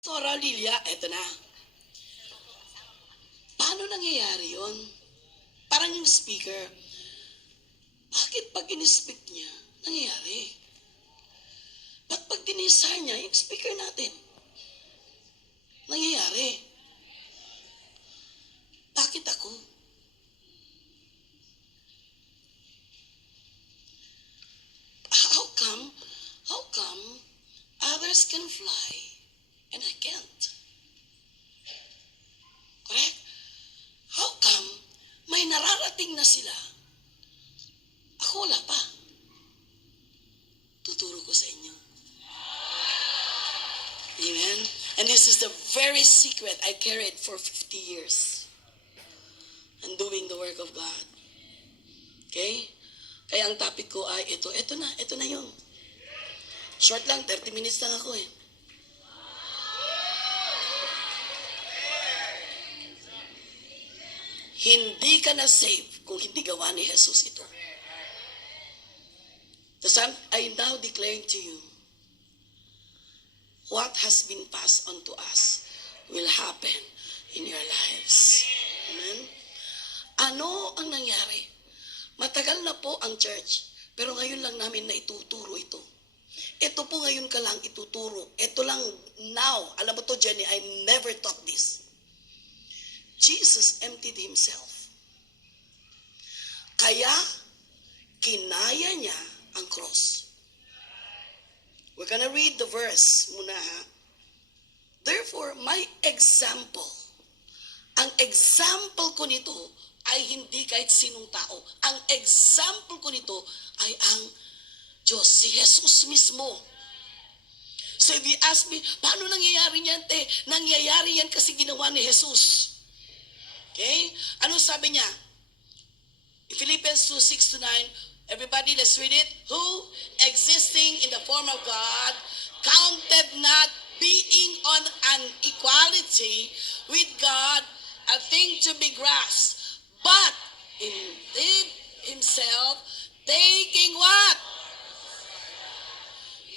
Sora Lilia, eto na. Paano nangyayari yon? Parang yung speaker, bakit pag in-speak niya, nangyayari? Ba't pag tinisar niya, yung speaker natin, nangyayari? Bakit ako? How come, how come others can fly and I can't? Correct? How come may nararating na sila? Ako wala pa. Tuturo ko sa inyo. Amen? And this is the very secret I carried for 50 years. And doing the work of God. Okay? Kaya ang topic ko ay ito na yun. Short lang, 30 minutes lang ako eh. Hindi ka na save kung hindi gawa ni Jesus ito. So I now declaring to you, what has been passed on to us will happen in your lives. Amen? Ano ang nangyari? Matagal na po ang church, pero ngayon lang namin na ituturo ito. Ito po ngayon ka lang ituturo. Ito lang now. Alam mo to, Jenny, I never taught this. Jesus emptied himself. Kaya, kinaya niya ang cross. We're gonna read the verse muna ha. Therefore, my example, ang example ko nito ay hindi kahit sinong tao. Ang example ko nito ay ang Diyos, si Jesus mismo. So if you ask me, paano nangyayari yan, te? Nangyayari yan kasi ginawa ni Jesus. Okay? Ano sabi niya? Philippians 2:6-9, everybody, let's read it. Who, existing in the form of God, counted not being on an equality with God a thing to be grasped, but indeed himself, taking what?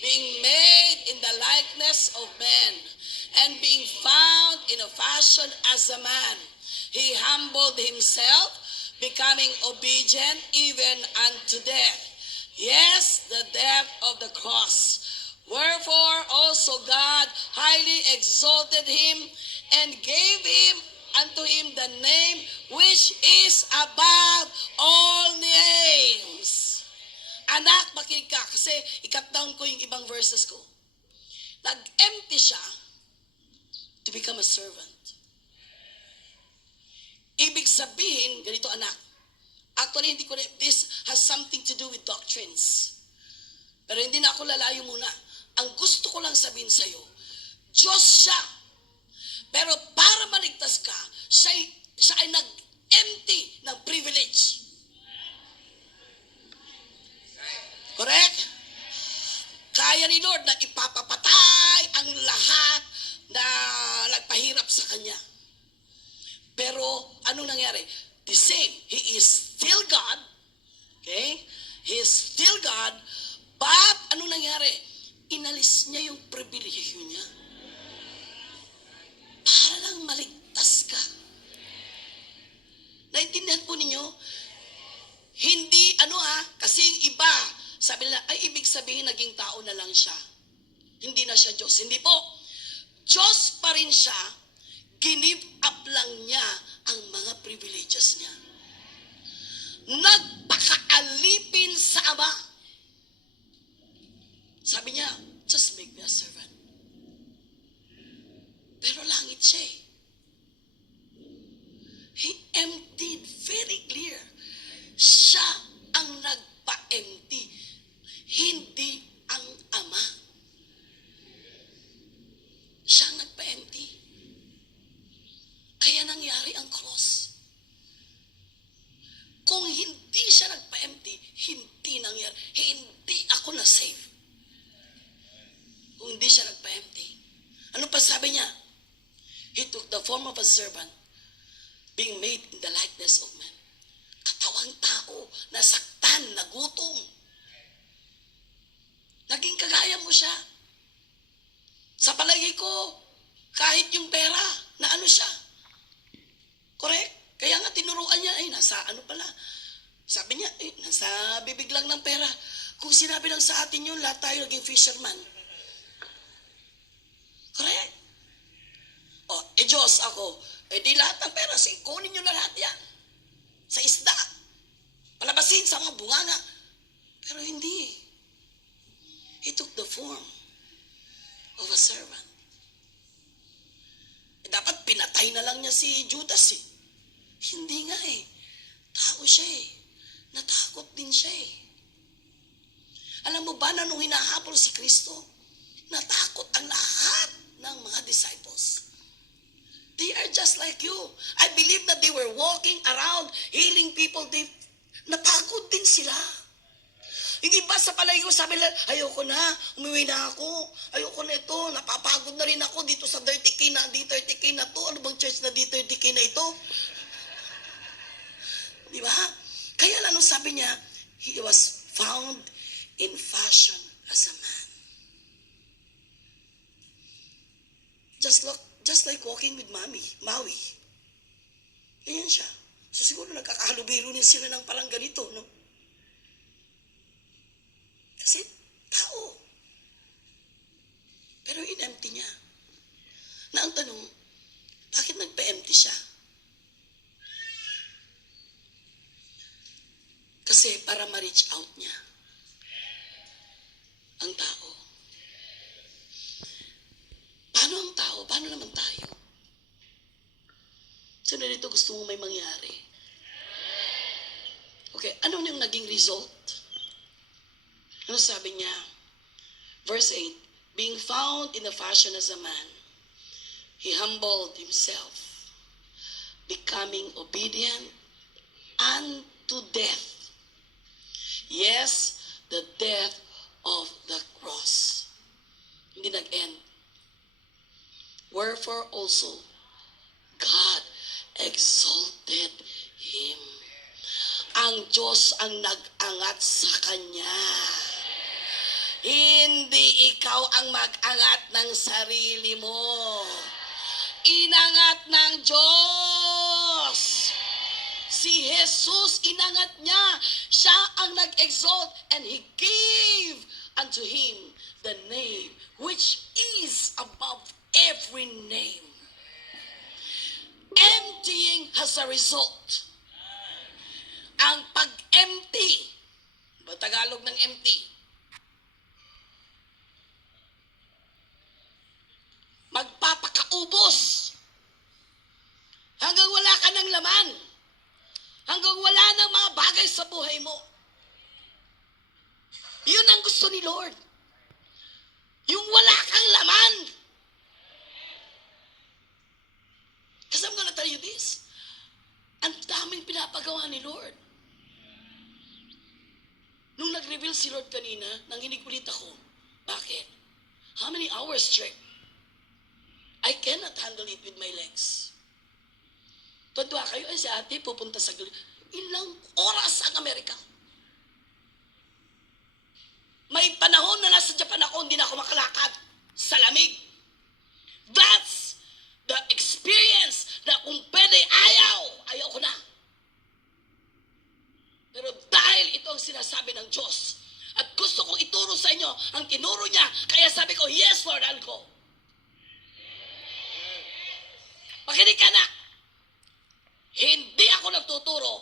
Being made in the likeness of man, and being found in a fashion as a man, he humbled himself, becoming obedient even unto death. Yes, the death of the cross. Wherefore also God highly exalted him and gave him unto him the name which is above all names. Anak, makinig ka kasi i-cut down ko yung ibang verses ko. Nag-empty siya to become a servant. Ibig sabihin, ganito anak, actually hindi ko na, this has something to do with doctrines. Pero hindi na ako lalayo muna. Ang gusto ko lang sabihin sa'yo, Diyos siya. Pero para maligtas ka, siya ay nag-empty ng privilege. Correct? Kaya ni Lord na ipapapatay ang lahat na nagpahirap sa Kanya. Pero, anong nangyari? The same. He is still God. Okay? He is still God. But, anong nangyari? Inalis niya yung pribilehyo niya. Para lang maligtas ka. Naintindihan po ninyo? Hindi, kasi yung iba, sabi nila, ay ibig sabihin naging tao na lang siya. Hindi na siya Diyos. Hindi po. Diyos pa rin siya. Give up lang niya ang mga privileges niya. Nagpakaalipin sa Ama. Sabi niya, just make me a servant. Pero langit siya eh. He emptied very clear. Siya ang nagpa-empty. Hindi ang Ama. Siya ang nagpa-empty. Kaya nangyari ang cross. Kung hindi siya nagpa-empty, hindi nangyari. Hindi ako na-save. Kung hindi siya nagpa-empty. Ano pa sabi niya? He took the form of a servant, being made in the likeness of man. Katawang tao, nasaktan, nagutom. Naging kagaya mo siya. Sa palagay ko, Kahit yung pera, na ano siya. Correct? Kaya nga tinuruan niya, ay nasa ano pala. Sabi niya, nasa bibig lang ng pera. Kung sinabi lang sa atin yun, lahat tayo naging fisherman. Correct? O, Diyos ako. Di lahat ng pera, kunin nyo na lahat yan. Sa isda. Palabasin sa mga bunganga. Pero hindi. He took the form of a servant. Dapat pinatay na lang niya si Judas eh. Hindi nga eh. Tao siya eh. Natakot din siya eh. Alam mo ba na nung hinahabol si Kristo, natakot ang lahat ng mga disciples. They are just like you. I believe that they were walking around, healing people. Napagod din sila. Yung iba sa palayo, sabi nila, ayoko na, umuwi na ako. Ayoko na ito, napapagod na rin ako dito sa 30K na, D30K na to. Ano bang church na D30K na ito? Di ba? Kaya lang sabi niya, he was found in fashion as a man. Just like walking with Maui. Ganyan siya. So siguro nagkakahalubilo din sila ng parang ganito, no? Kasi tao. Pero in-empty niya. Na ang tanong, bakit nagpa-empty siya? Kasi para ma-reach out niya ang tao. Paano ang tao? Paano naman tayo? So narito gusto mo may mangyari. Okay, ano yung naging result? Ano sabi niya? Verse 8, being found in a fashion as a man, he humbled himself, becoming obedient unto death. Yes, the death of the cross. Hindi nag-end. Wherefore also, God exalted him. Ang Diyos ang nag-angat sa kanya. Hindi ikaw ang mag-angat ng sarili mo. Inangat ng Diyos. Si Jesus, inangat niya. Siya ang nag-exalt and He gave unto Him the name which is above every name. Emptying has a result. Ang pag-empty, ba Tagalog ng empty? Magpapakaubos. Hanggang wala ka ng laman. Hanggang wala ng mga bagay sa buhay mo. Yun ang gusto ni Lord. Yung wala kang laman. Kasi I'm gonna tell you this. Ang daming pinapagawa ni Lord. Nung nag-reveal si Lord kanina, nanginig ulit ako. Bakit? How many hours straight? I cannot handle it with my legs. Totoo kayo, ay si ate pupunta sa ilang oras ang Amerika. May panahon na nasa Japan ako, hindi na ako makalakad sa lamig. That's the experience na kung pwede ayaw ko na. Pero dahil ito ang sinasabi ng Diyos, at gusto kong ituro sa inyo ang tinuro niya, kaya sabi ko, yes Lord, I'll go. Makinig ka na. Hindi ako nagtuturo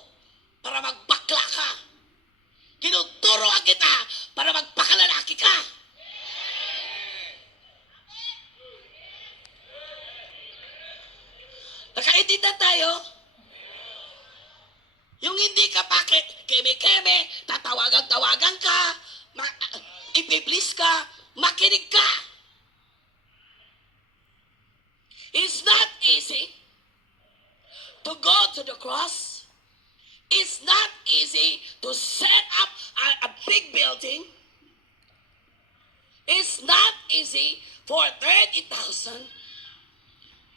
para magbakla ka. Tinuturoan kita para magpakalalaki ka. Nakaintindihan tayo? Yung hindi ka pa keme-keme, tatawagan-tawagan ka, ipiplis ka, makinig ka. It's not easy to go to the cross. It's not easy to set up a big building. It's not easy for 30,000,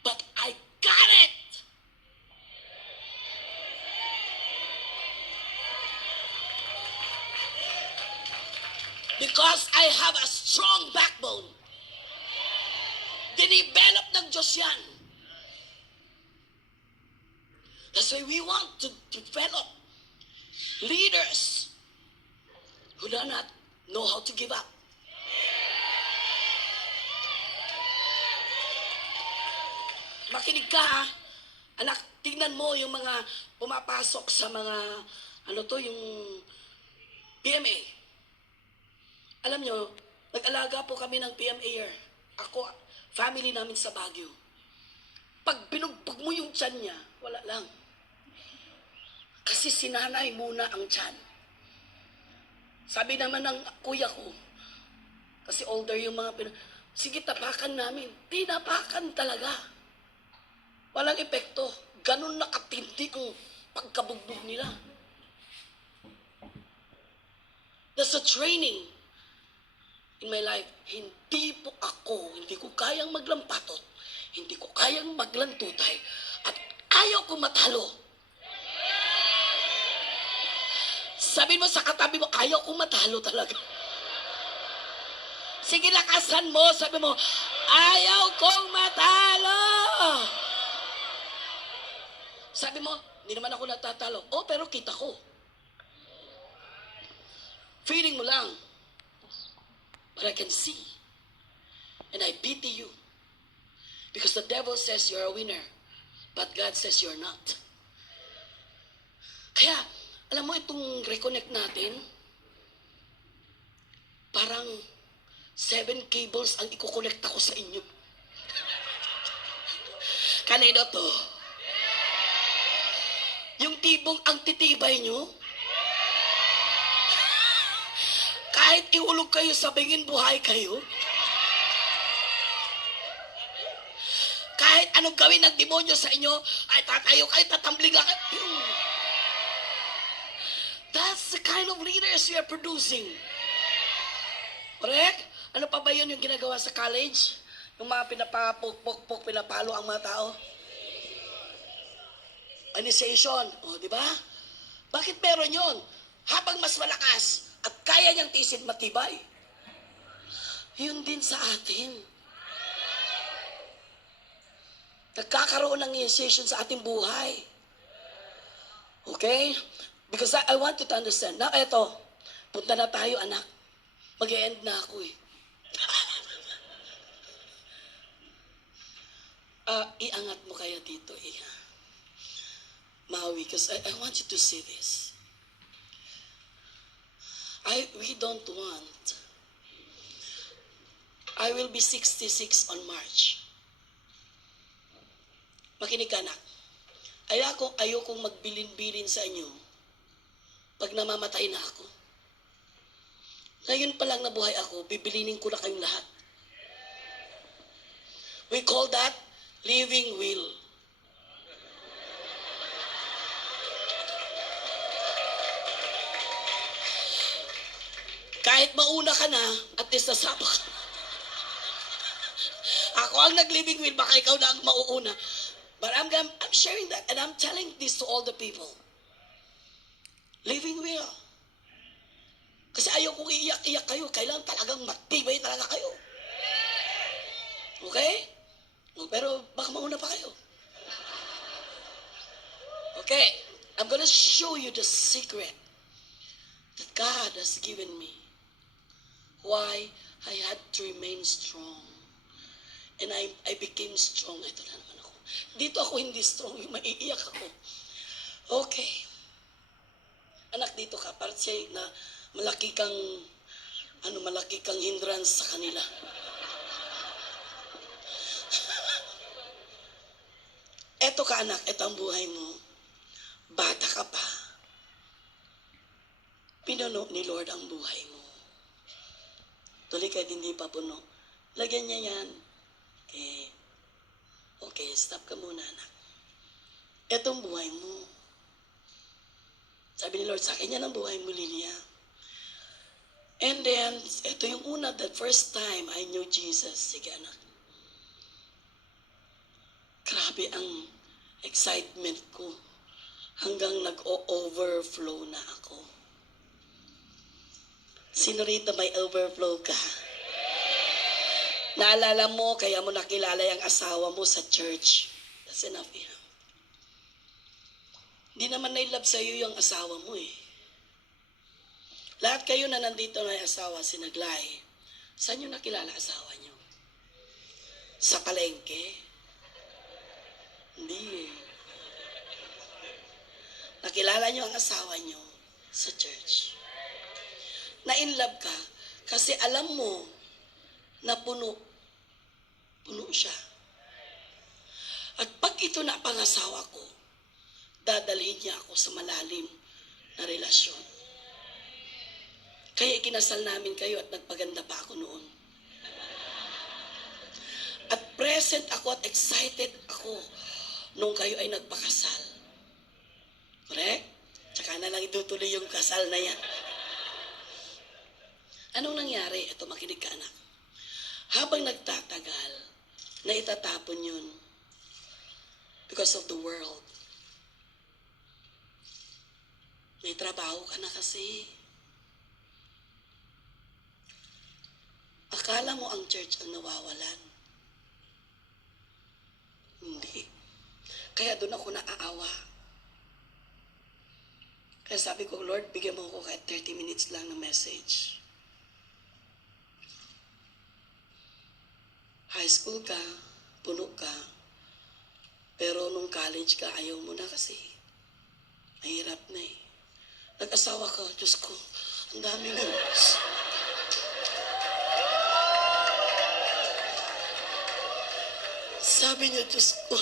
but I got it. Because I have a strong backbone. Dinevelop ng Diyos That's why we want to develop leaders who do not know how to give up. Makinig ka ha. Anak, tingnan mo yung mga pumapasok sa mga, yung PMA. Alam nyo, nag-alaga po kami ng PMAer. Ako, family namin sa Baguio. Pag binugbog mo yung tiyan niya, wala lang. Kasi sinanay muna ang tiyan. Sabi naman ng kuya ko, kasi older yung mga sige, tapakan namin. Tinapakan talaga. Walang epekto. Ganun nakatindi ang pagkabugbog nila. That's a training in my life. Hindi ko kayang maglampatot, hindi ko kayang maglantutay, at ayaw ko matalo. Sabi mo sa katabi mo, ayaw ko matalo talaga. Sige, lakasan mo, sabi mo, ayaw kong matalo. Sabi mo, hindi naman ako natatalo. Oh, pero kita ko. Feeling mo lang. But I can see. And I pity you. Because the devil says you're a winner. But God says you're not. Kaya, alam mo itong reconnect natin, parang 7 cables ang ikukonekta ko sa inyo. Kanino to? Yung tibong ang titibay nyo, kahit ihulog kayo sa bingin, buhay kayo. Kahit anong gawin ng demonyo sa inyo, ay tatayo kayo, tatambling lang kayo. That's the kind of leaders we are producing. Correct? Ano pa ba yun yung ginagawa sa college? Yung mga pinapapok-pok-pok, pinapalo ang mga tao? Initiation. O, di ba? Bakit meron yun? Habang mas malakas at kaya niyang tisin matibay. Yun din sa atin. Nagkakaroon ng initiation sa ating buhay. Okay? Because I want you to understand. Now, eto. Punta na tayo, anak. Mag-e-end na ako eh. Iangat mo kaya dito, Iha. Maui, because I want you to see this. We don't want. I will be 66 on March. Makinig ka, anak. Ayokong magbilin-bilin sa inyo pag namamatay na ako. Ngayon pa lang nabuhay ako, bibilinin ko na kayong lahat. We call that living will. Kahit mauna ka na, at least nasama ka. Ako ang nag-living will, baka ikaw na ang mauuna. But I'm sharing that, and I'm telling this to all the people. Living will. Kasi ayaw kong iiyak-iyak kayo. Kailangan talagang matibay talaga kayo. Okay? Pero baka mauna pa kayo. Okay. I'm gonna show you the secret that God has given me. Why I had to remain strong. And I became strong. Ito na naman ako. Dito ako hindi strong. Maiiyak ako. Okay. Anak, dito ka. Para siya na malaki kang hindrance sa kanila. Eto ka, anak. Eto ang buhay mo. Bata ka pa. Pinuno ni Lord ang buhay mo. Tuloy kahit hindi pa puno. Lagyan niya yan. Okay, stop ka muna, anak. Etong buhay mo. Sabi ni Lord, sa akin yan ang buhay mo, Lilia. And then, ito yung una, that first time I knew Jesus. Sige, anak. Grabe ang excitement ko. Hanggang nag-overflow na ako. Sino rito may overflow ka? Naalala mo, kaya mo nakilala yung asawa mo sa church. That's enough, yeah. Hindi naman na-love sa'yo yung asawa mo eh. Lahat kayo na nandito na may asawa, sinaglay. Saan nyo nakilala asawa nyo? Sa palengke? Hindi eh. Nakilala nyo ang asawa nyo sa church. Na-in-love ka kasi alam mo na puno siya. At pag ito na pangasawa ko, dadalhin niya ako sa malalim na relasyon. Kaya ikinasal namin kayo at nagpaganda pa ako noon. At present ako at excited ako nung kayo ay nagpakasal. Correct? Tsaka na lang itutuloy yung kasal na yan. Anong nangyari? Ito, makinig ka anak. Habang nagtatagal, na itatapon yun because of the world. May trabaho ka na kasi. Akala mo ang church ang nawawalan. Hindi. Kaya doon ako naaawa. Kaya sabi ko, Lord, bigyan mo ako kahit 30 minutes lang ng message. High school ka, puno ka, pero nung college ka, ayaw mo na kasi. Mahirap na eh. Nag-asawa ka, Diyos ko, ang daming oras. Sabi niya, Diyos ko.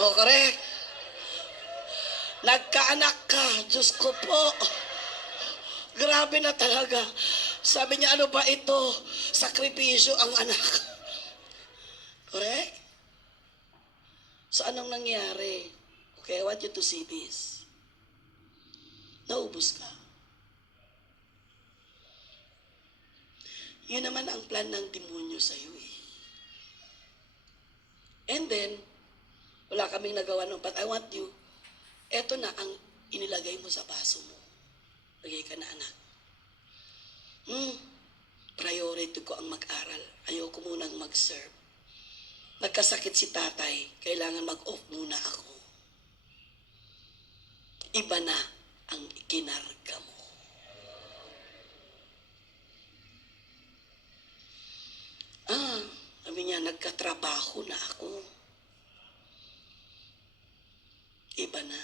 Oh, correct. Nagkaanak ka, Diyos ko po. Grabe na talaga. Sabi niya, ano ba ito? Sakripisyo ang anak. Correct? So, anong nangyari? Okay, I want you to see this. Naubos ka. Yun naman ang plan ng demonyo sa'yo eh. And then, wala kaming nagawa nun, but I want you, eto na ang inilagay mo sa baso mo. Lagay ka na anak. Priority ko ang mag-aral. Ayoko munang mag-serve. Nagkasakit si tatay, kailangan mag-off muna ako. Iba na ang ikinarga mo. Sabi niya, nagkatrabaho na ako. Iba na.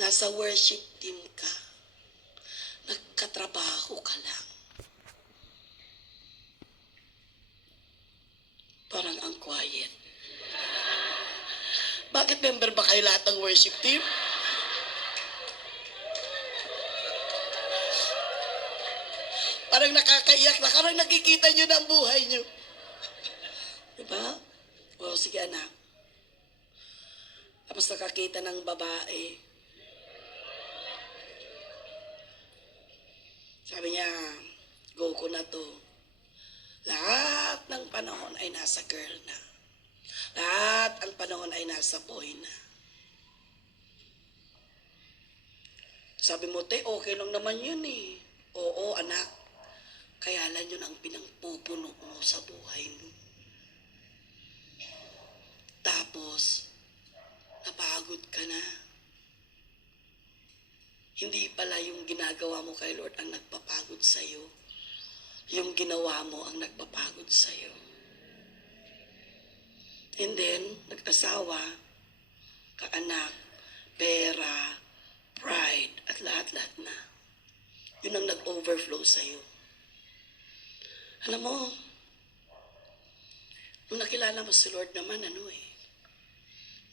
Nasa worship team ka. Nagkatrabaho ka lang. Parang ang quiet. Bakit member ba kayo lahat ng worship team? Parang nakakaiyak na, parang nakikita nyo na ang buhay nyo. Diba? O, sige anak. Tapos nakakita ng babae. Sabi niya, go ko na to. Lahat ng panahon ay nasa girl na. Lahat ang panahon ay nasa boy na. Sabi mo, te, okay lang naman yun eh. Oo, anak. Kaya lang yun ang pinangpupuno mo sa buhay mo. Tapos, napagod ka na. Hindi pala yung ginagawa mo kay Lord ang nagpapagod sa'yo. Yung ginawa mo ang nagpapagod sa'yo. And then, nag-asawa, kaanak, pera, pride, at lahat-lahat na. Yun ang nag-overflow sa'yo. Alam mo, nung nakilala mo si Lord naman,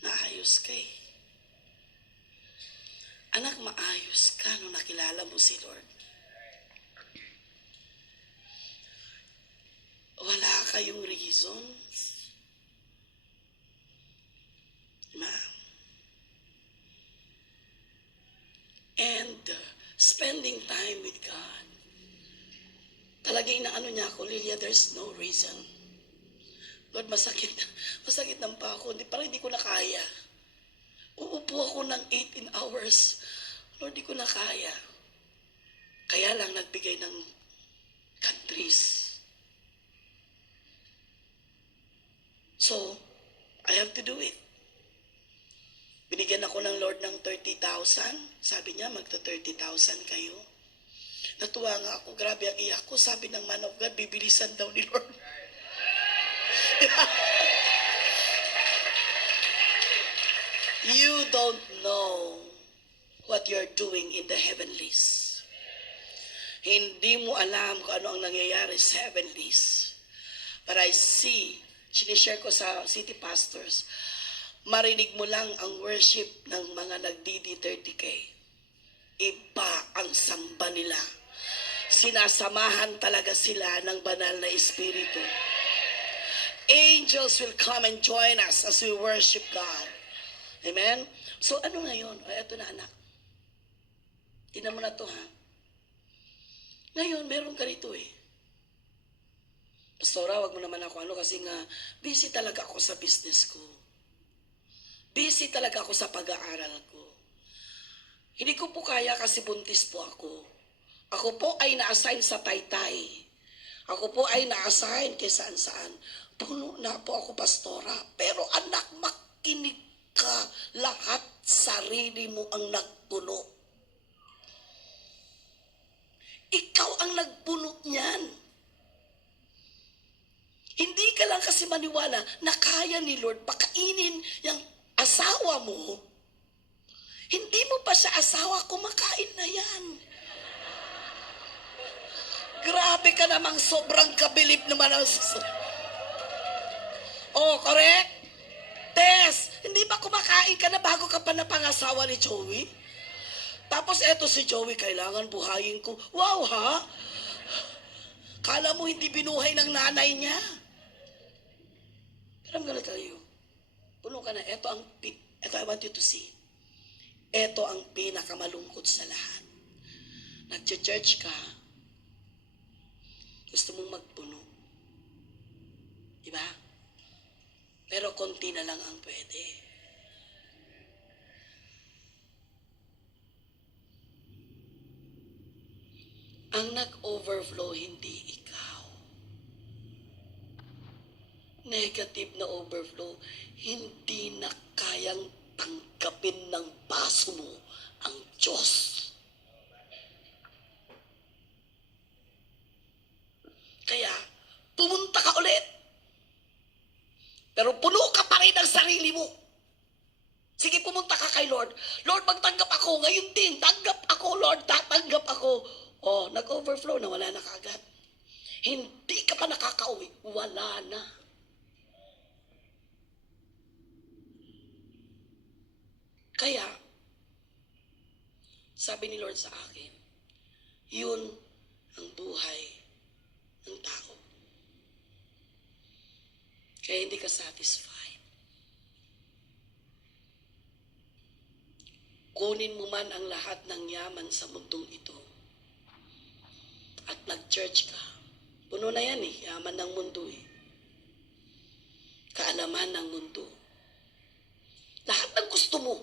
naayos ka eh. Anak, maayos ka nung nakilala mo si Lord. Wala kayong reasons. Diba? And spending time with God. Talagang inaano niya ako, Lilia, there's no reason. Lord, masakit ng pa ako. Parang hindi ko na kaya. Uupo ako ng 18 hours. Lord, di ko na kaya. Kaya lang nagbigay ng countries. So, I have to do it. Binigyan ako ng Lord ng 30,000. Sabi niya, magta 30,000 kayo. Natuwa nga ako, grabe ang iyak ko. Sabi ng man of God, bibilisan daw ni Lord. You don't know what you're doing in the heavenlies. Hindi mo alam kung ano ang nangyayari sa heavenlies. But I see, sinishare ko sa city pastors, marinig mo lang ang worship ng mga nagdidi 30K. Iba ang samba nila. Sinasamahan talaga sila ng banal na espiritu. Angels will come and join us as we worship God. Amen? So ano ngayon? Ay, eto na anak. Tingnan mo na to ha. Ngayon, meron ka rito eh. Pastora, wag mo naman ako kasi nga busy talaga ako sa business ko. Busy talaga ako sa pag-aaral ko. Hindi ko po kaya kasi buntis po ako. Ako po ay na-assign sa Taytay. Ako po ay na-assign kay saan-saan. Puno na po ako, pastora. Pero anak, makinig ka. Lahat sarili mo ang nagpuno. Ikaw ang nagpuno niyan. Hindi ka lang kasi maniwala na kaya ni Lord pakainin yung asawa mo. Hindi mo pa siya asawa, kumakain na yan. Grabe ka namang sobrang kabilib naman. Oh, correct? Tess, hindi ba kumakain ka na bago ka pa napangasawa ni Joey? Tapos eto si Joey, kailangan buhayin ko. Wow ha? Kala mo hindi binuhay ng nanay niya? Pero I'm gonna tell you, puno ka na, eto I want you to see. Eto ang pinakamalungkot sa lahat. Nag-church ka, gusto mong magpuno. Diba? Pero konti na lang ang pwede. Ang nag-overflow, hindi ikaw. Negative na overflow, hindi na kayang tanggapin ng baso mo ang Diyos. Kaya, pumunta ka ulit. Pero puno ka pa rin ang sarili mo. Sige, pumunta ka kay Lord. Lord, magtanggap ako. Ngayon din, tanggap ako, Lord. Tatanggap ako. Oh, nag-overflow na, wala na kaagad. Hindi ka pa nakakauwi. Wala na. Kaya, sabi ni Lord sa akin, yun ang buhay ng tao. Kaya hindi ka satisfied. Kunin mo man ang lahat ng yaman sa mundong ito at nag-church ka. Puno na yan eh, yaman ng mundo eh. Kaalaman ng mundo. Lahat ng gusto mo,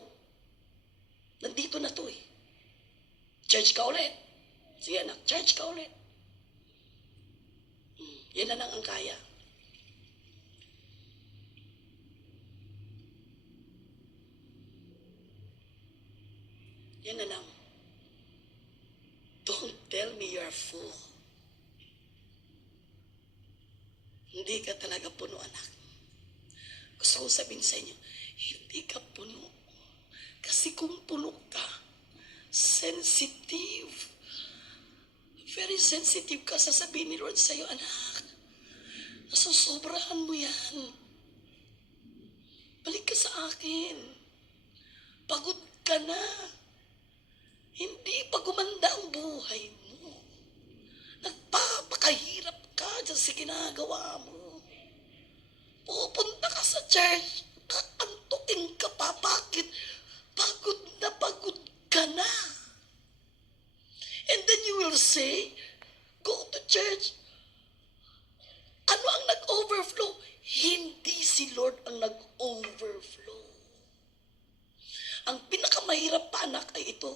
nandito na to eh. Church ka ulit. Sige anak, church ka ulit. Yan na lang ang kaya. Yan na lang. Don't tell me you're full. Hindi ka talaga puno, anak. Gusto ko sabihin sa inyo, hindi ka puno. Kasi kung puno ka, sensitive. Very sensitive ka, sasabihin ni Lord sa'yo, anak. Nasusobrahan mo yan. Balik ka sa akin. Pagod ka na. Hindi pa gumanda ang buhay mo. Nagpapakahirap ka dyan sa ginagawa mo. Pupunta ka sa church, kaantukin ka pa. Bakit? Pagod ka na. And then you will say, go to church. Ano ang nag-overflow? Hindi si Lord ang nag-overflow. Ang pinakamahirap pa, anak, ay ito.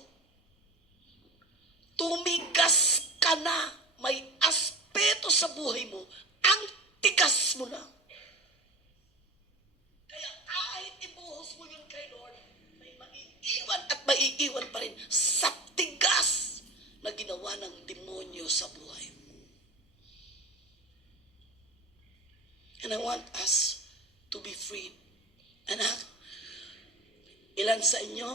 Tumigas ka na. May aspeto sa buhay mo. Ang tigas mo na. Kaya kahit ibuhos mo yun kay Lord, Diyos sa buhay mo. And I want us to be freed. Anak, ilan sa inyo,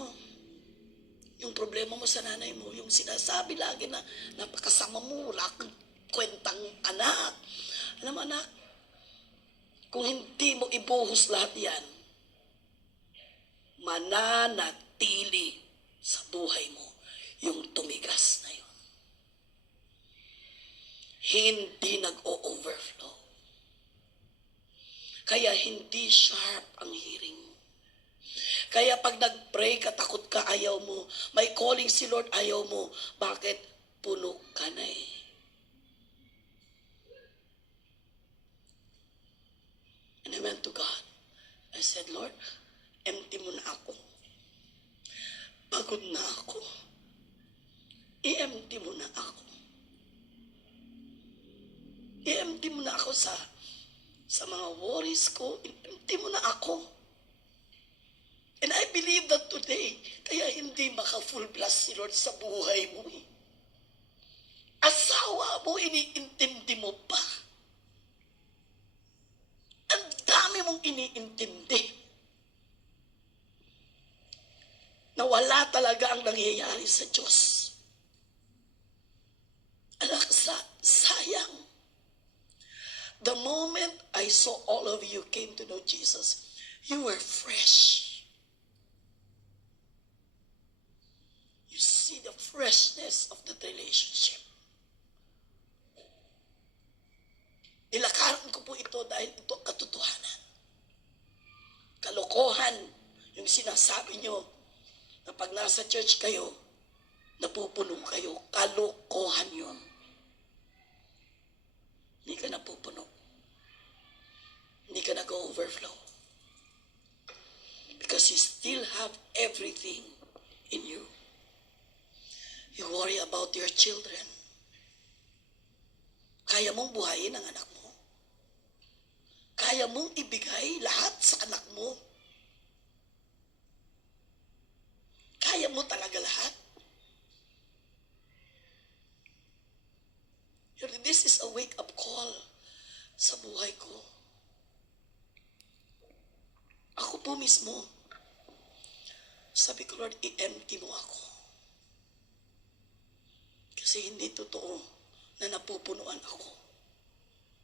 yung problema mo sa nanay mo, yung sinasabi lagi na napakasama mo, wala kang kwentang anak. Alam mo anak, kung hindi mo ibuhos lahat yan, mananatili sa buhay mo yung tumigas na yun. Hindi nag-o-overflow. Kaya hindi sharp ang hearing mo. Kaya pag nag-pray ka, takot ka, ayaw mo. May calling si Lord, ayaw mo. Bakit? Puno ka na eh. And I went to God. I said, Lord, empty mo na ako. Pagod na ako. I-empty mo na ako. I-empty mo na ako sa mga worries ko. I-empty mo na ako. And I believe that today, kaya hindi maka-full blast si Lord sa buhay mo eh. Asawa mo, iniintindi mo pa. Ang dami mong iniintindi. Na wala talaga ang nangyayari sa Diyos. Anak, sayang. The moment I saw all of you came to know Jesus, you were fresh. You see the freshness of that relationship. Nilakaran ko po ito dahil ito katotohanan. Kalokohan yung sinasabi nyo na pag nasa church kayo, napupuno kayo. Kalokohan yun. Hindi ka napupuno. Hindi ka nag-overflow. Because you still have everything in you. You worry about your children. Kaya mong buhayin ang anak mo. Kaya mong ibigay lahat sa anak mo. Kaya mo talaga lahat. This is a wake-up call sa buhay ko. Ako po mismo, sabi ko, Lord, i-empty mo ako. Kasi hindi totoo na napupunuan ako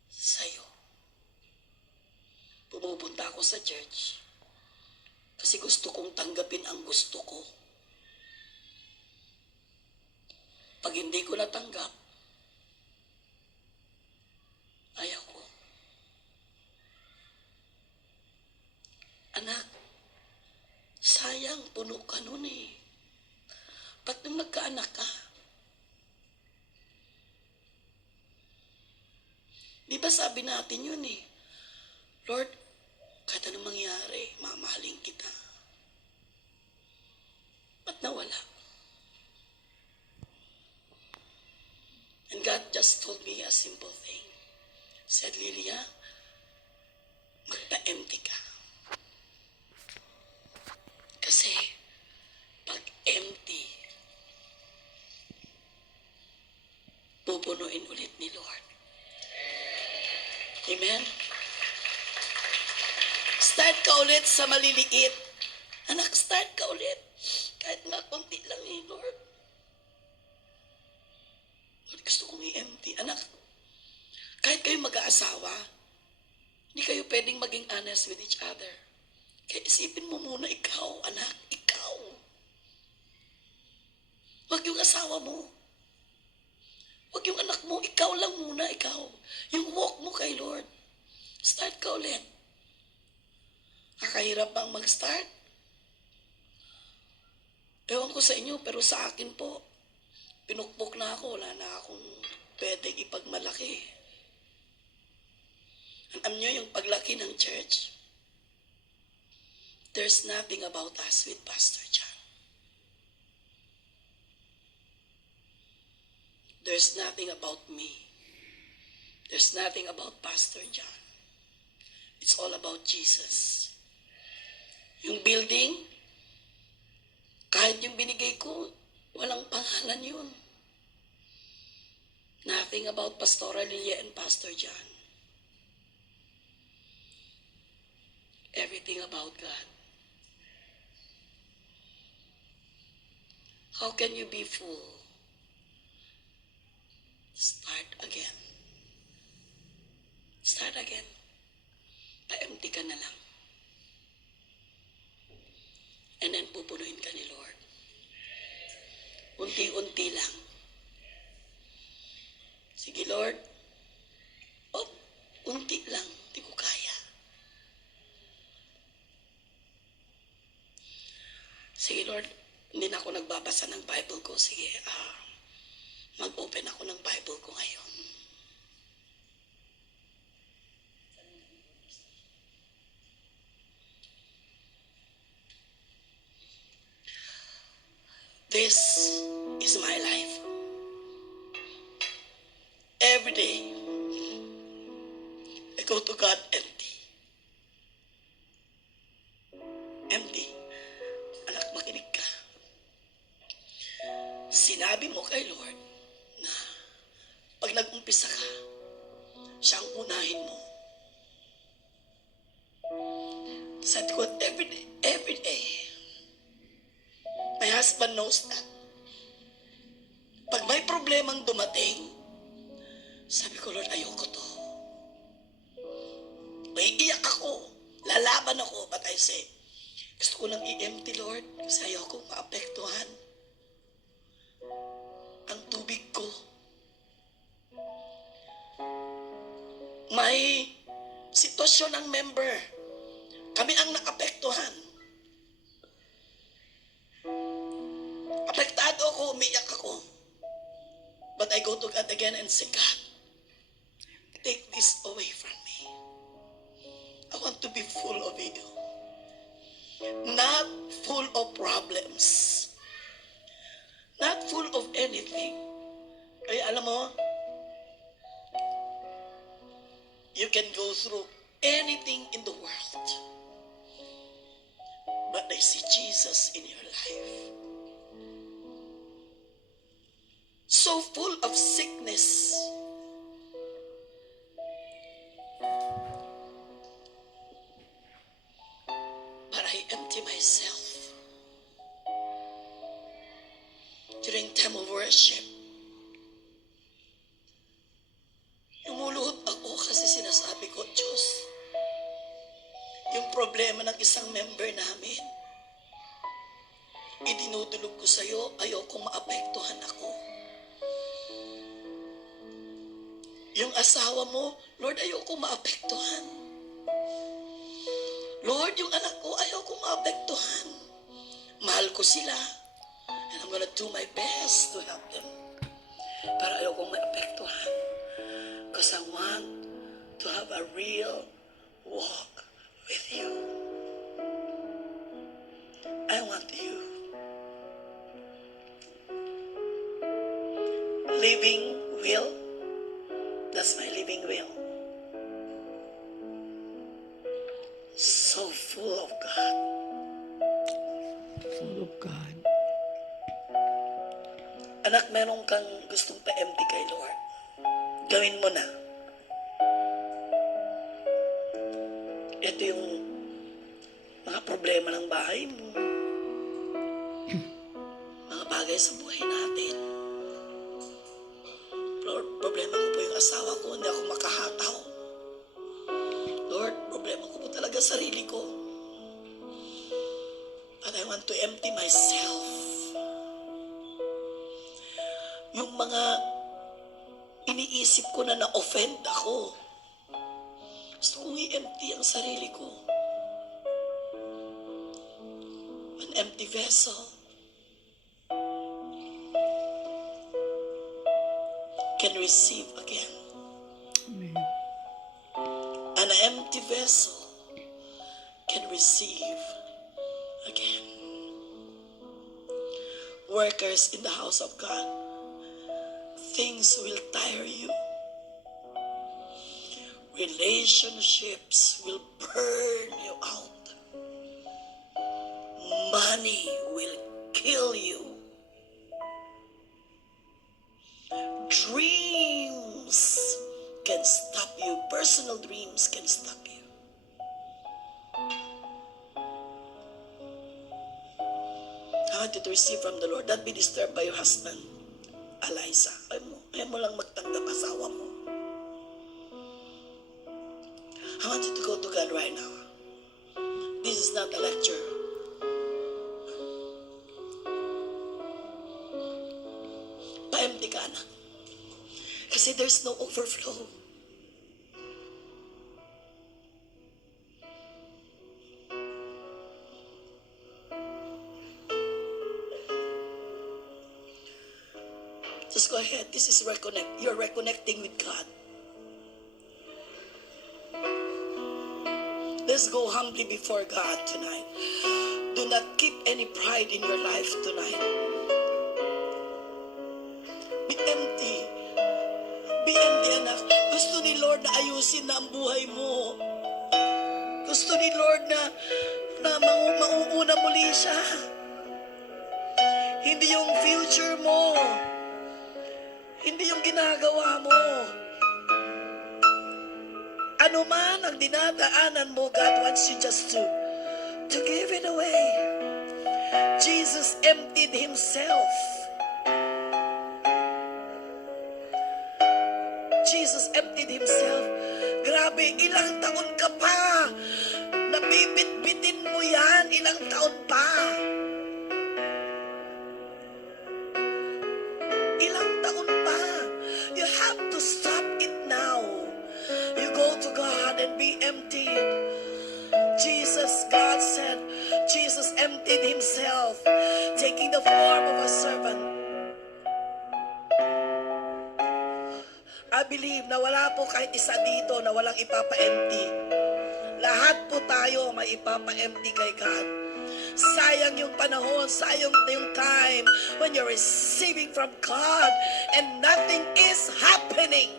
sa'yo. Pumupunta ako sa church kasi gusto kong tanggapin ang gusto ko. Pag hindi ko natanggap, ayaw ko. Anak, sayang, puno ka nun eh. Ba't nung nagkaanak ka? Di ba sabi natin yun eh, Lord, kahit anong mangyari, mamahalin kita. Ba't nawala? And God just told me a simple thing. Said, Lilia, magpa-empty ka. Kasi, pag empty, pupunuin ulit ni Lord. Amen? Start ka ulit sa maliliit. Anak, start ka ulit. Kahit nga konti lang eh, Lord. Lord, gusto kong i-empty. Anak, kahit kayo mag-aasawa, hindi kayo pwedeng maging honest with each other. Kaya isipin mo muna, ikaw, anak, ikaw. Wag yung asawa mo. Wag yung anak mo, ikaw lang muna, ikaw. Yung walk mo kay Lord. Start ka ulit. Nakahirap bang mag-start? Ewan ko sa inyo, pero sa akin po, pinukpok na ako, wala na akong pwedeng ipagmalaki. Alam nyo yung paglaki ng church? There's nothing about us with Pastor John. There's nothing about me. There's nothing about Pastor John. It's all about Jesus. Yung building, kahit yung binigay ko, walang pangalan yun. Nothing about Pastora Lilia and Pastor John. Everything about God. How can you be full? Start again. Start again. Pa-empty ka na lang. And then pupunuin ka ni Lord. Unti-unti lang. Sige Lord. Oh, unti lang. Di ko kaya. Sige Lord, hindi na ako nagbabasa ng Bible ko. Sige, mag-open ako ng Bible ko ngayon. This is my life. Every day, I go to God empty. Empty. Anak, makinig ka. Sinabi mo kay Lord na pag nag-umpisa ka, siya ang unahin mo. Sabi ko, every day, my husband knows that. Pag may problemang dumating, sabi ko, Lord, ayoko to. May iyak ako, lalaban ako, but I say, gusto ko nang i-empty, Lord, kasi ayoko maapektuhan ang tubig ko. May sitwasyon ng member, kami ang naapektuhan. Apektado ako, umiyak ako. But I go to God again and say, God, take this away from me. I want to be full of you. Not full of problems. Not full of anything. Kaya alam mo, you can go through anything in the world. But I see Jesus in your life. So full of sickness. But I empty myself. During time of worship, lumuluhod ako kasi sinasabi ko, Diyos, yung problema ng isang member namin, idinudulog ko sa'yo, ayokong maapektuhan ako. Yung asawa mo, Lord, ayokong maapektuhan. Lord, yung anak ko, ayokong maapektuhan. Mahal ko sila. And I'm gonna do my best to help them. Pero ayokong maapektuhan. Because I want to have a real walk with you. I want you. Living will. That's my living will. So full of God. Full of God. Anak, meron kang gustong pa-empty kay Lord. Gawin mo na. Ito yung mga problema ng bahay mo. Mga bagay sa buhay natin. Lord, problema ko po yung asawa ko, hindi ako makahataw. Lord, problema ko po talaga sarili ko. But I want to empty myself. Yung mga iniisip ko na na-offend ako, gusto kong i-empty ang sarili ko. An empty vessel can receive again. Amen. An empty vessel can receive again. Workers in the house of God, things will tire you. Relationships will burn you out. Money will kill you. Dreams personal dreams can stop you. I want you to receive from the Lord. Don't be disturbed by your husband, Eliza. Ayaw mo lang magtanggap asawa mo. I want you to go to God right now. This is not a lecture. Pa-empty ka na. Kasi there's no overflow. Just go ahead. This is reconnect. You're reconnecting with God. Let's go humbly before God tonight. Do not keep any pride in your life tonight. Be empty. Be empty enough. Gusto ni Lord na ayusin na ang buhay mo. Gusto ni Lord na mauuna muli siya. Hindi yung future mo. Hindi yung ginagawa mo. Ano man ang dinadaanan mo, God wants you just to give it away. Jesus emptied himself. Jesus emptied himself. Grabe, ilang taon ka pa. Nabibit-bitin mo yan, ilang taon pa. Ilang taon pa. You have to stop it now. You go to God and be emptied. God said, Jesus emptied himself, taking the form of a servant. I believe na wala po kahit isa dito na walang ipapa-empty. Lahat po tayo may ipapa-empty kay God. Sayang yung panahon, sayang yung time when you're receiving from God and nothing is happening.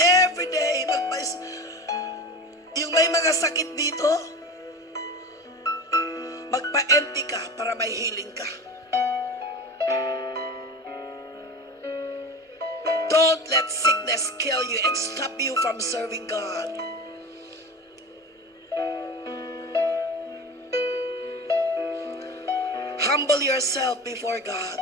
Every day, yung may mga sakit dito, magpa-empty ka para may healing ka. Don't let sickness kill you and stop you from serving God. Humble yourself before God.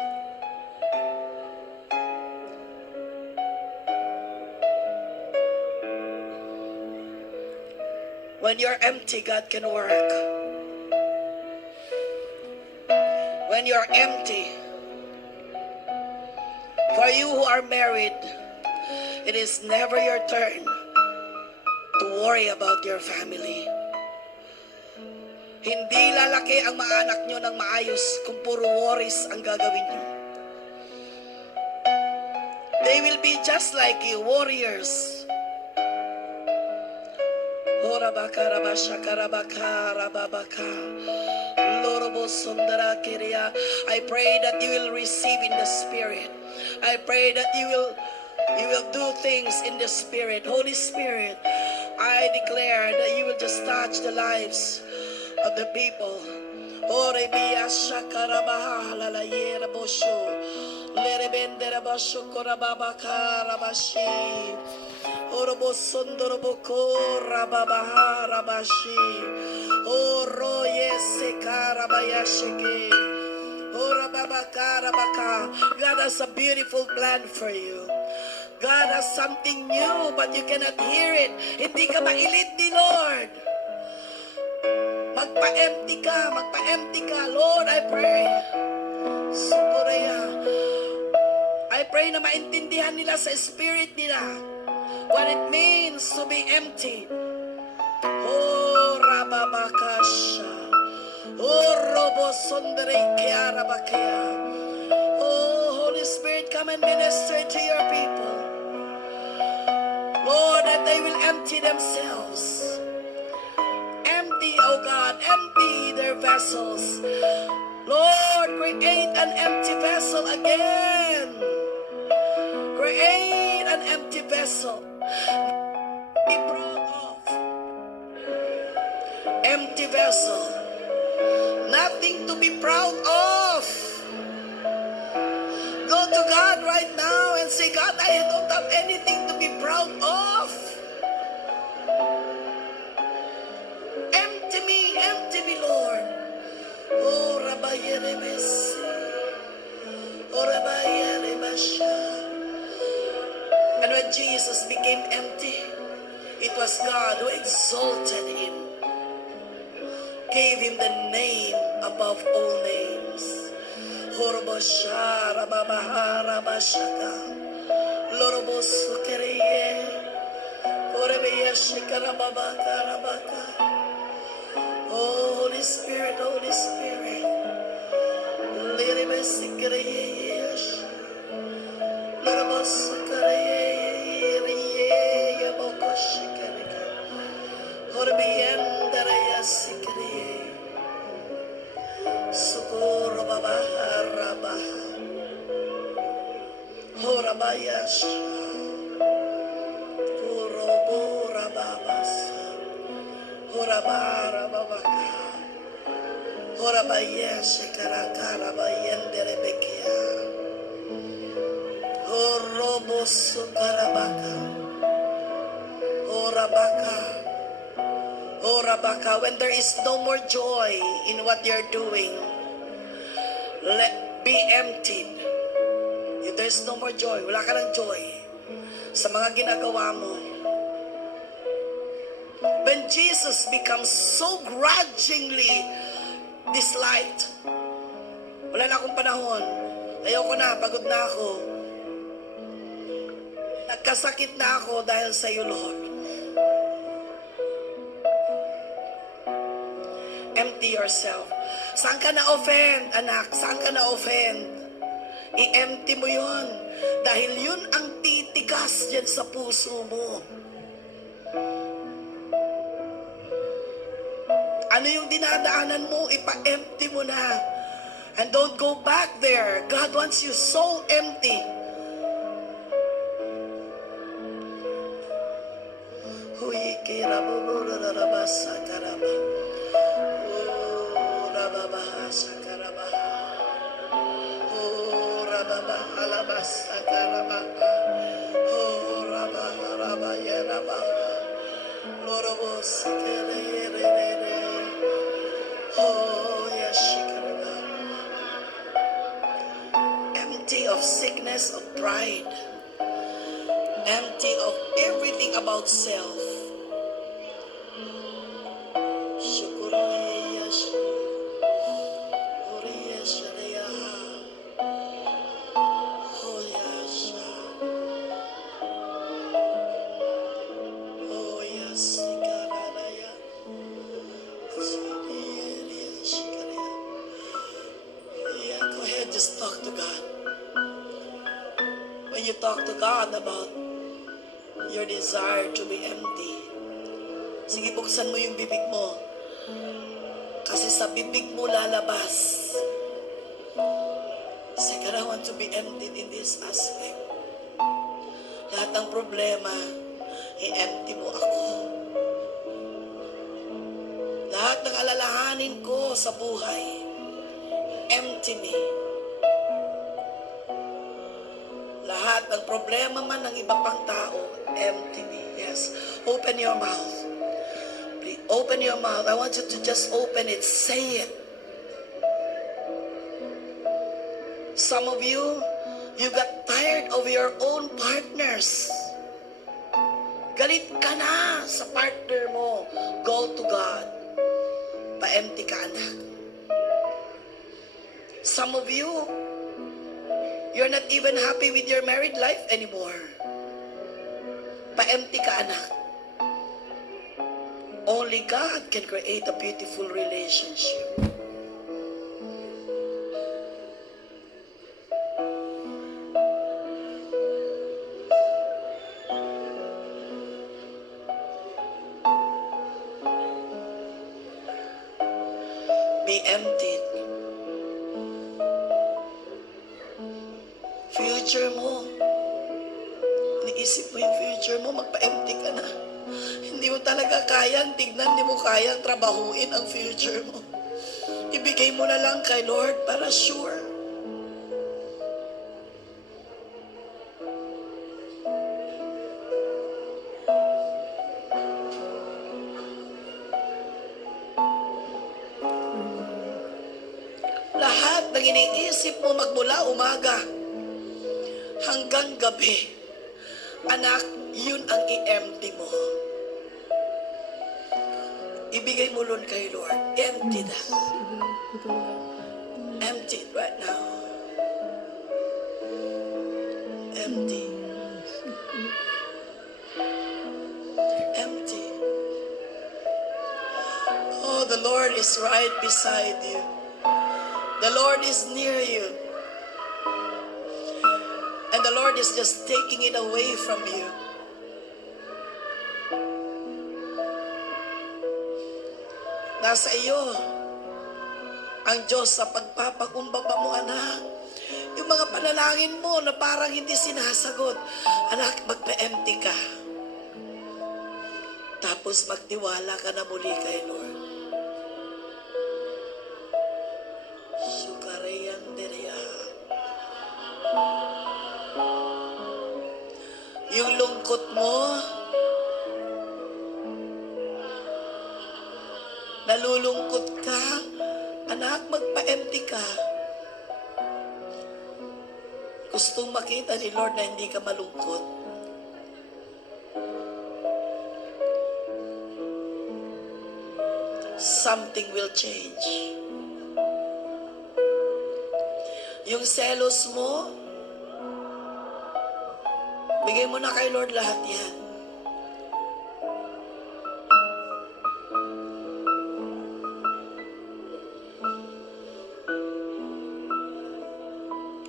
When you're empty, God can work. When you're empty, for you who are married, it is never your turn to worry about your family. Hindi lalaki ang mga anak nyo ng maayos kung puro worries ang gagawin nyo. They will be just like you, warriors. I pray that you will receive in the Spirit. I pray that you will do things in the Spirit. Holy Spirit, I declare that you will just touch the lives of the people. God has a beautiful plan for you. God has something new, but you cannot hear it. Hindi ka mailid ni Lord. Magpa-empty ka. Lord, I pray. I pray na maintindihan nila sa spirit nila what it means to be empty. Oh, Rababakasha. Oh, Robosondere Kiarabakaya. Oh, Holy Spirit, come and minister to your people. Lord, that they will empty themselves. Empty, oh God, empty their vessels. Lord, create an empty vessel again. Create an empty vessel. Be proud of. Empty vessel. Nothing to be proud of. Go to God right now and say, God, when Jesus became empty, it was God who exalted him, gave him the name above all names. Horobosha rababahara bashaka. Lorobosukereye. Horebeya shikarababaka rabaka. Oh, Holy Spirit, Holy Spirit. Liribesikireye. Lorobosukereye. Riye yabokoshikereke. Horebeyendaraya sikireye. Sukuro babahara baha. Horabayash. Kurobura babasa. Horabara babaka. Horabayash karakara bayendere bekia. Horobosu karabaka. Horabaka. Horabaka. When there is no more joy in what you're doing, let be emptied. If there's no more joy, wala ka ng joy sa mga ginagawa mo. When Jesus becomes so grudgingly disliked, wala na akong panahon, ayoko na, pagod na ako, nagkasakit na ako dahil sa iyo, Lord. Empty yourself. Saan ka na-offend, anak? Saan ka na-offend? I-empty mo yun. Dahil yun ang titikas dyan sa puso mo. Ano yung dinadaanan mo, ipa-empty mo na. And don't go back there. God wants you so empty. Huy kirabubulurabasa karaba. Urababahasa karabaha. Alabaha, oh Rabba, Yeraba, Lorobos, oh Yashikaraba. Empty of sickness, of pride, empty of everything about self. Just talk to God. When you talk to God about your desire to be empty, sige, buksan mo yung bibig mo. Kasi sa bibig mo lalabas. Say, God, I want to be emptied in this aspect. Lahat ng problema, i-empty mo ako. Lahat ng alalahanin ko sa buhay, empty me. Lahat ng problema man ng iba pang tao, empty me. Yes. Open your mouth. Please, open your mouth. I want you to just open it. Say it. Some of you got tired of your own partners. Galit ka na sa partner mo. Go to God. Pa-empty ka, anak. Some of you, you're not even happy with your married life anymore. Pa-empty ka, anak. Only God can create a beautiful relationship. Be emptied. Future mo. Iniisip mo yung future mo, magpa-empty ka na. Hindi mo talaga kayang tignan, hindi mo kayang trabahuin ang future mo. Ibigay mo na lang kay Lord para sure. Lahat ng iniisip mo magmula umaga hanggang gabi Anak, yun ang i-empty mo. Ibigay mo nun kay Lord. Empty that. Empty it right now. Empty. Empty. Oh, the Lord is right beside you. The Lord is near you. And the Lord is just taking it away from you. Nasa iyo ang Diyos sa pagpapakumbaba mo, anak. Yung mga panalangin mo na parang hindi sinasagot, anak, magpa-empty ka. Tapos magtiwala ka na muli kay Lord. Sukarayanderia. Yung lungkot mo, nalulungkot ka, anak, magpa-empty ka. Gustong makita ni Lord na hindi ka malungkot. Something will change. Yung selos mo, bigay mo na kay Lord lahat yan.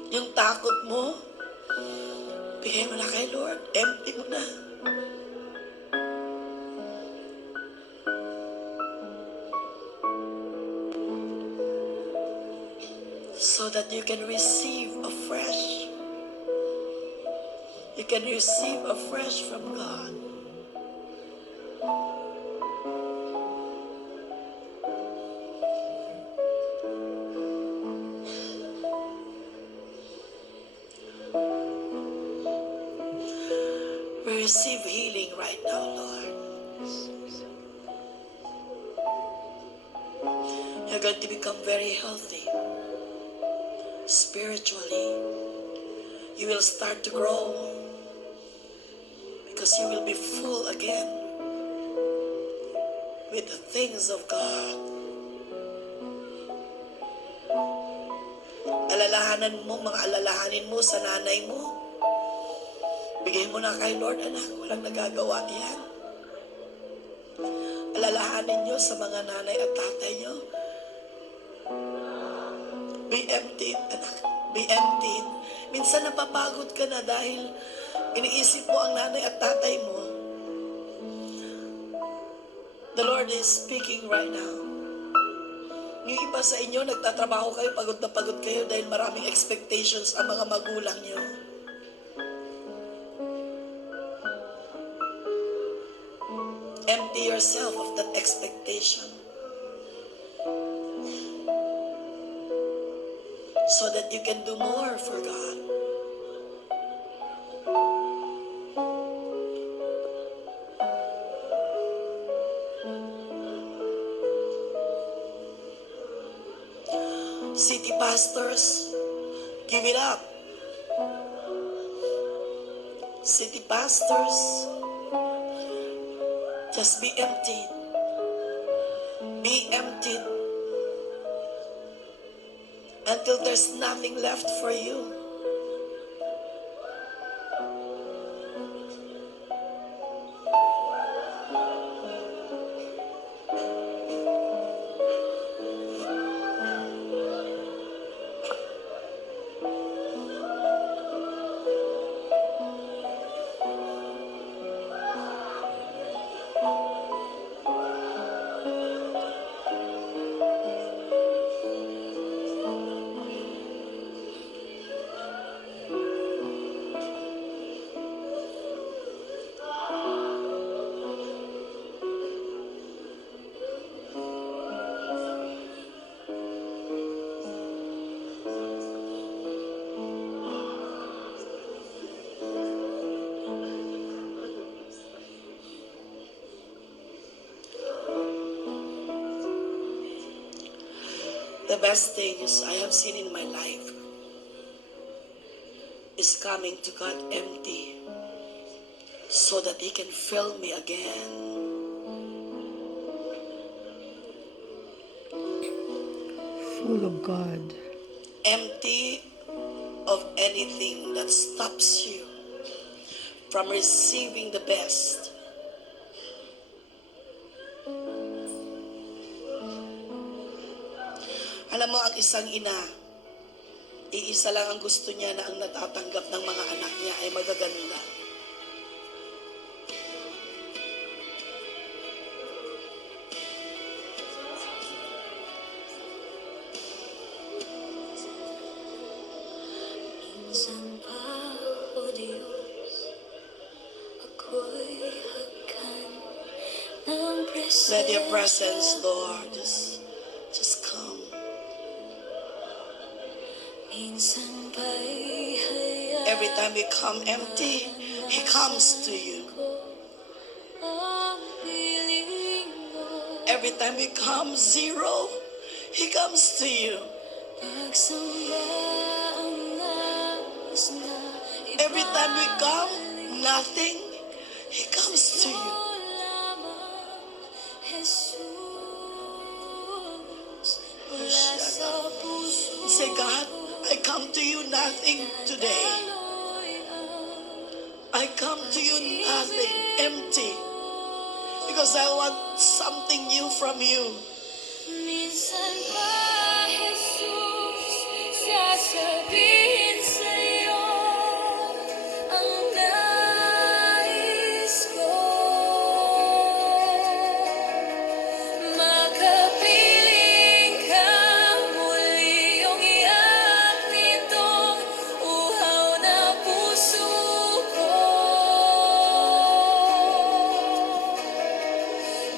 Yung takot mo, bigay mo na kay Lord. Empty mo na. So that you can receive afresh. You can receive afresh from God. We receive healing right now, Lord. You're going to become very healthy. Spiritually, you will start to grow because you will be full again with the things of God. Alalahanan mo, mga alalahanin mo sa nanay mo. Bigay mo na kay Lord, anak. Walang nagagawa yan. Alalahanin nyo sa mga nanay at tatay nyo. Be emptied, anak. Be emptied. Minsan napapagod ka na dahil iniisip mo ang nanay at tatay mo. The Lord is speaking right now. Yung iba sa inyo, nagtatrabaho kayo, pagod na pagod kayo dahil maraming expectations ang mga magulang nyo. Empty yourself of that expectation. So that you can do more for God. City pastors, give it up. City pastors, just be emptied. Be emptied. Until there's nothing left for you. The best things I have seen in my life is coming to God empty. so that He can fill me again. Full of God. Empty of anything that stops you from receiving the best. Alam mo, ang isang ina, iisa lang ang gusto niya na ang natatanggap ng mga anak niya ay magaganda. Minsan pa, O Diyos, ako'y hagkan ng presensya. Let your presence, Lord, just come. Minsan pa'y hayaan Every time we come empty, He comes to you. ang piling mo. Every time we come zero, He comes to you. Pagsamba ang nais na Every time we come nothing, He comes to you. lamang, Jesus, mula sa puso Say, God, I come to you nothing today. ko'y I come to you nothing, empty. Because I want something new from you. minsan pa, Jesus, sasabihin sa'yo ang nais ko. Makapiling ka muli, yung iyak nitong uhaw na puso ko.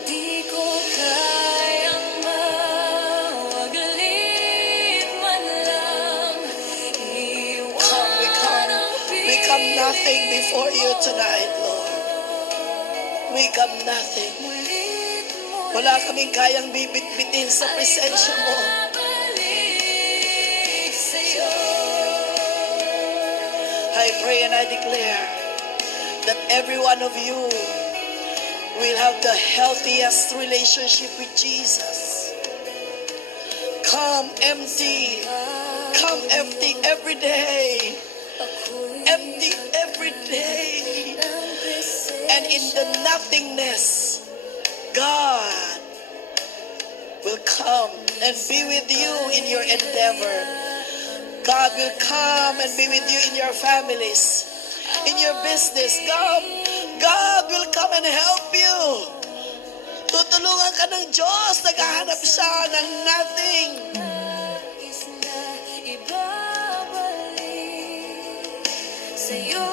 Di ko kayang mawaglit man lang, iwan ang We come nothing before you tonight, Lord. We come nothing. pilit mo Wala kaming kayang bibit-bitin sa presensya mo. babalik sa'yo. I pray and I declare that every one of you will have the healthiest relationship with Jesus. Come empty. Come empty every day. Ako'y Empty every day. ng And in the nothingness, God will come and be with you in your endeavor. God will come and be with you in your families, in your business. God will come and help you. Tutulungan ka ng Diyos. Naghahanap siya ng nothing. nais na ibabalik sa'yo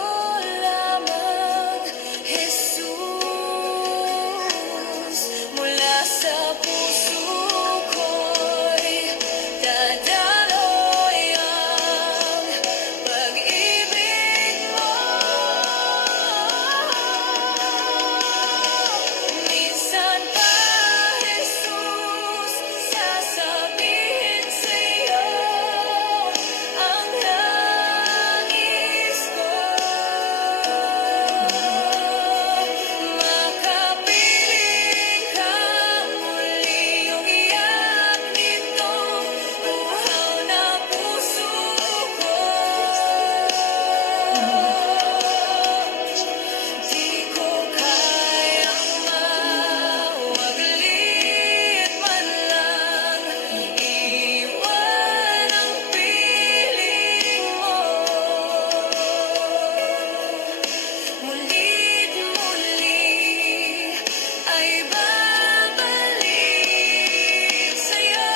lamang, Jesus. Mula sa puso ko'y dadaloy ang pag-ibig mo. Minsan pa, Jesus, sasabihin sa'yo ang nais ko. Makapiling ka muli, yung iyak nitong uhaw na puso ko. Di ko kayang mawaglit man lang, iwan ang piling mo. Mulit muli ay babalik sa'yo.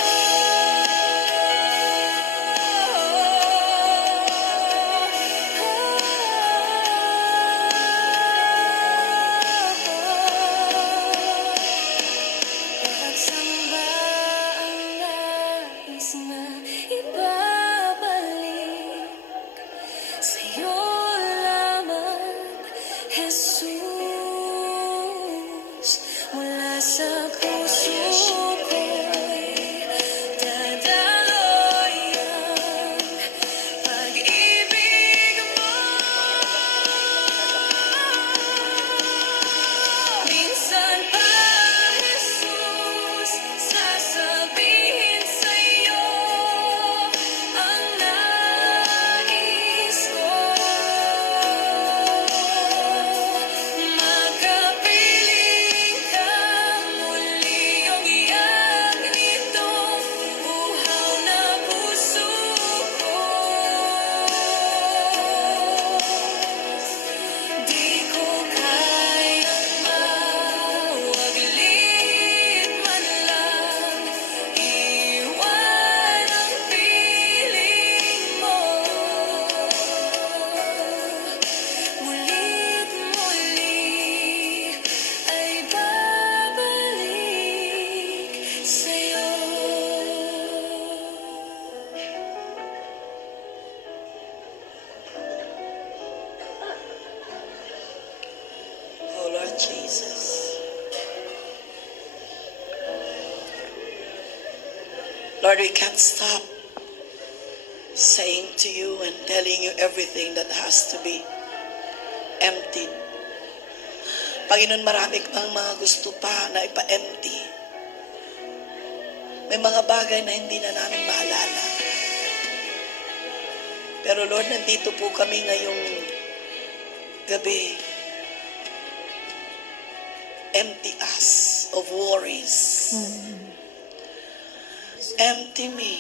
Pagsamba ang nais na ibabalik sa'yo lamang, Jesus. Mula sa puso ko'y dadaloy ang pag-ibig mo. Jesus. Lord, we can't stop saying to you and telling you everything that has to be emptied. Panginoon, marami kang mga gusto pa na ipa-empty. May mga bagay na hindi na namin maalala. Pero Lord, nandito po kami ngayong gabi. Empty us of worries. Empty me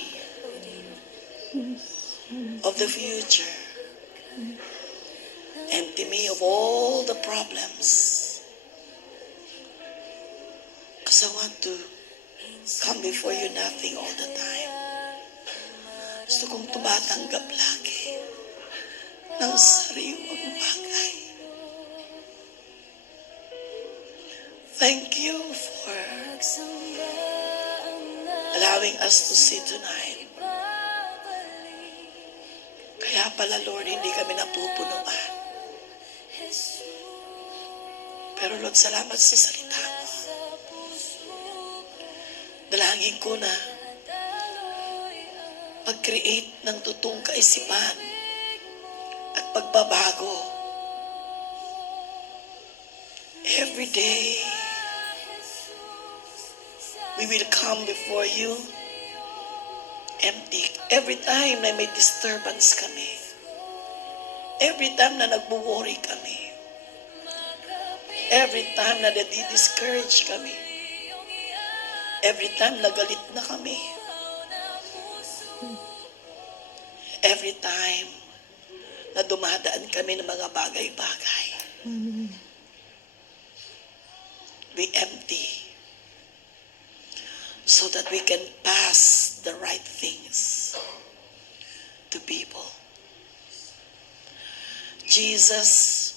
of the future. Empty me of all the problems. Because I want to come before you nothing all the time. Gusto kong tumatanggap lagi ng sariwang bagay. Thank you for allowing us to see tonight. Kaya pala, Lord, hindi kami napupunuan. Pero Lord, salamat sa salita mo. Dalangin ko na pag-create ng totoong kaisipan at pagbabago. Every day, we will come before you empty. Every time na may disturbance kami. Every time na nagbo-worry kami. Every time na nadi-discourage kami. Every time na galit na kami. Every time na dumadaan kami ng mga bagay-bagay. Be empty so that we can pass the right things to people. Jesus,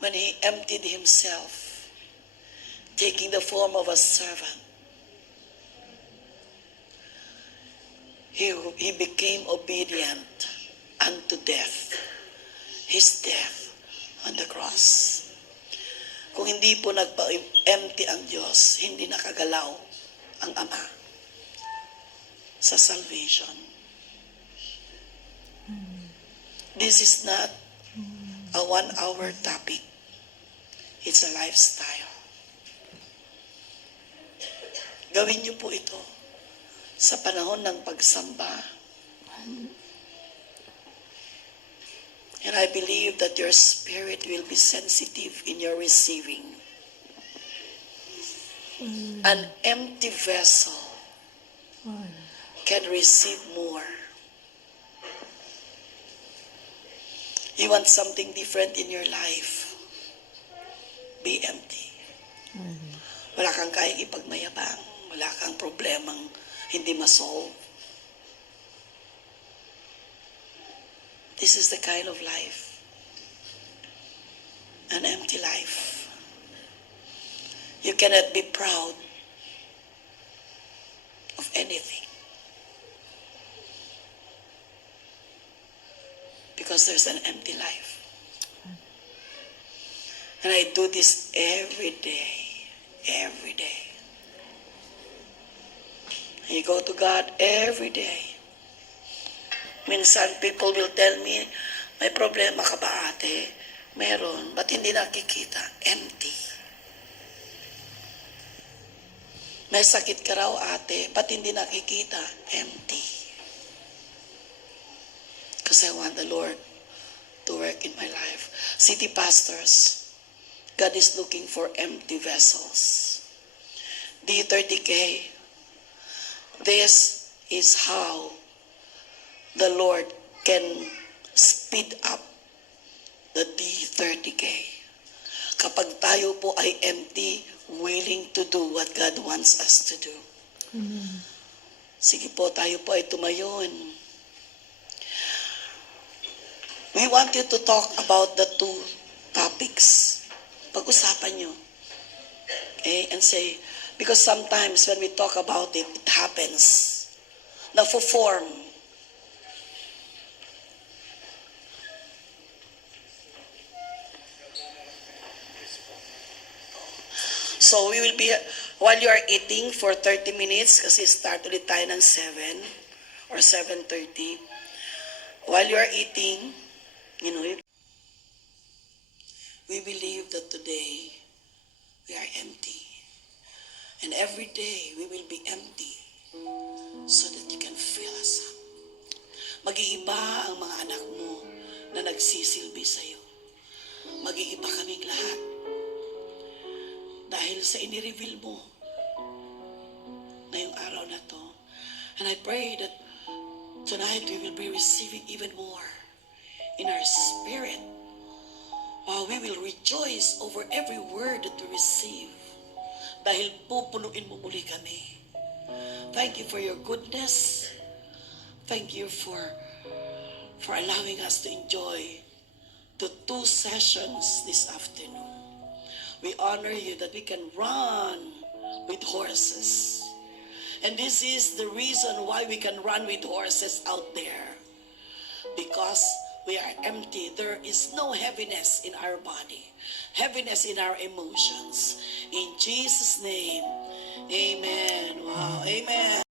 when he emptied himself, taking the form of a servant, he became obedient unto death, his death on the cross. Kung hindi po nagpa-empty ang Diyos, hindi nakagalaw ang Ama sa salvation. This is not a 1-hour topic. It's a lifestyle. Gawin niyo po ito sa panahon ng pagsamba. And I believe that your spirit will be sensitive in your receiving. An empty vessel can receive more. You want something different in your life? Be empty. Wala kang kayang ipagmayabang. Wala kang problemang hindi masolve. This is the kind of life. An empty life. You cannot be proud of anything. Because there's an empty life. And I do this every day. Every day. You go to God every day. Minsan people will tell me, may problema ka ba ate? Meron. Ba't hindi nakikita? Empty. May sakit ka raw ate? Ba't hindi nakikita? Empty. Because I want the Lord to work in my life. City pastors, God is looking for empty vessels. D30K, this is how the Lord can speed up the D30K. Kapag tayo po ay empty, willing to do what God wants us to do. Sige po, tayo po ay tumayo. And we want you to talk about the two topics. Pag-usapan nyo. Okay? And say, because sometimes when we talk about it, it happens. Nafo-form. So we will be, while you are eating for 30 minutes, kasi start ulit tayo ng 7 or 7:30. While you are eating, you know, we believe that today we are empty. And every day we will be empty so that you can fill us up. Mag-iiba ang mga anak mo na nagsisilbi sa iyo. Mag-iiba kaming lahat. Dahil sa inireveal mo ngayong araw na to. And I pray that tonight we will be receiving even more in our spirit, while we will rejoice over every word that we receive. Dahil pupunuin mo muli kami. Thank you for your goodness. Thank you for allowing us to enjoy the 2 sessions this afternoon. We honor you that we can run with horses. And this is the reason why we can run with horses out there. Because we are empty. There is no heaviness in our body. Heaviness in our emotions. In Jesus' name, amen. Wow, amen.